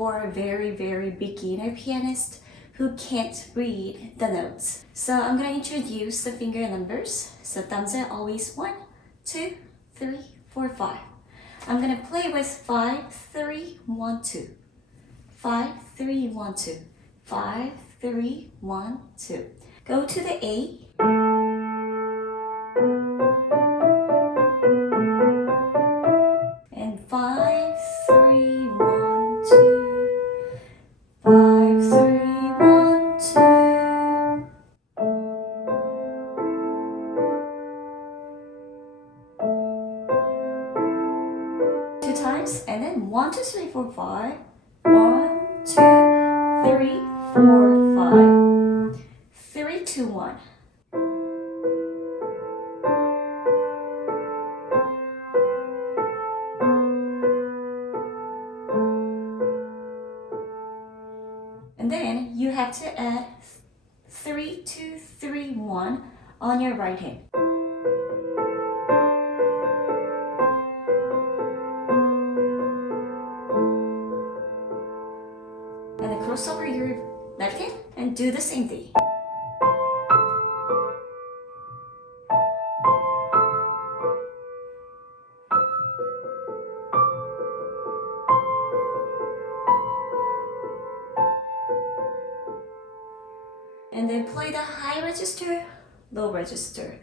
for very beginner pianists who can't read the notes. So I'm gonna introduce the finger numbers. So thumbs are always 1, 2, 3, 4, 5. I'm gonna play with 5, 3, 1, 2. 5, 3, 1, 2. 5, 3, 1, 2. Go to the A. And 5, 3, 1, 2. 5, 3, 1, 2. Two times, and then 1, 2, 3, 4, 5. 1, 2, 3, 4, 5. 3, 2, 1. And then you have to add 3, 2, 3, 1 on your right hand. And then cross over your left hand and do the same thing. And then play the high register, low register.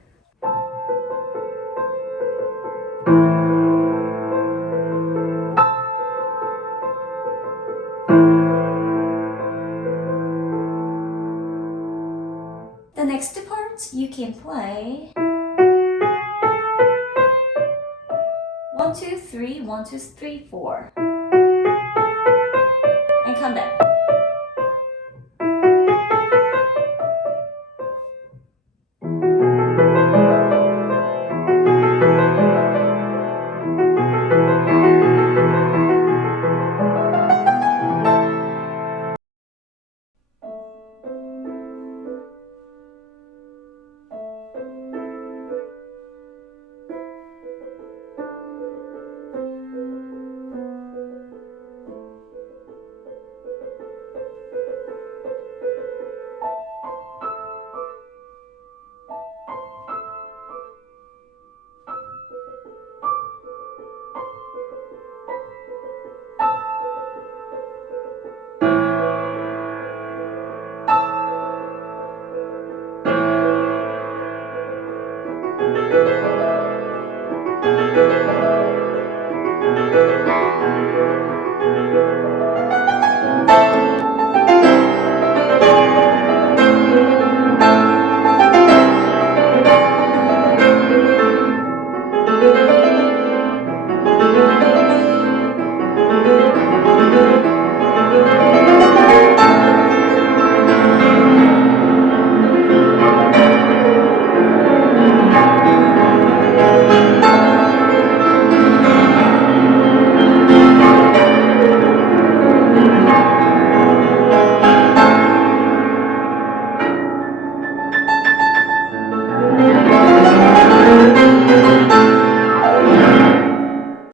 The next part, you can play 1, 2, 3, 1, 2, 3, 4. And come back.